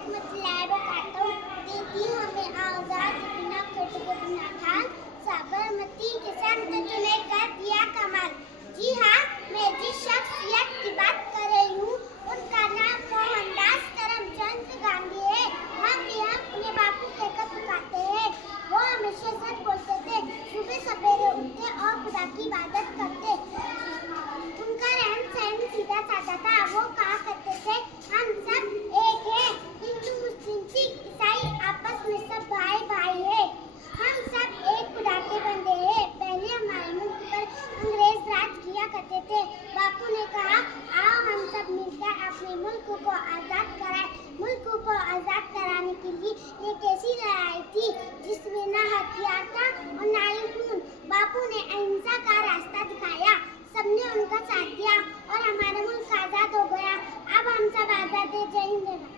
रहमत बरकातहू देती हमें आजाद बिना कट के बिना ढाल साबरमती के संत तूने कर दिया कमाल। जी हाँ, मैं जिस शख्सियत की बात कर रही हूँ उनका नाम मोहनदास करमचंद गांधी है। हम भी अपने बापू कहकर पुकारते हैं। वो हमेशा सच बोलते थे, सुबह सवेरे उठते और खुदा की इबादत करते। उनका रहन सहन सीधा साधा था। वो कहा करते थे, हम सब एक हैं, हिंदू मुस्लिम सिख ईसाई आपस में सब भाई भाई है। हम सब एक खुदा के बंदे हैं। पहले हमारे मुल्क पर अंग्रेज राज किया करते थे। बापू ने कहा, आओ हम सब मिलकर अपने मुल्क को आजाद कराएं। मुल्क को आजाद कराने के लिए एक ऐसी लड़ाई थी जिसमें ना हथियार था और ना ही खून। बापू ने अहिंसा का रास्ता दिखाया, सबने उनका साथ दिया और हमारा मुल्क आजाद हो गया। अब हम सब आजाद हैं। जय हिंद।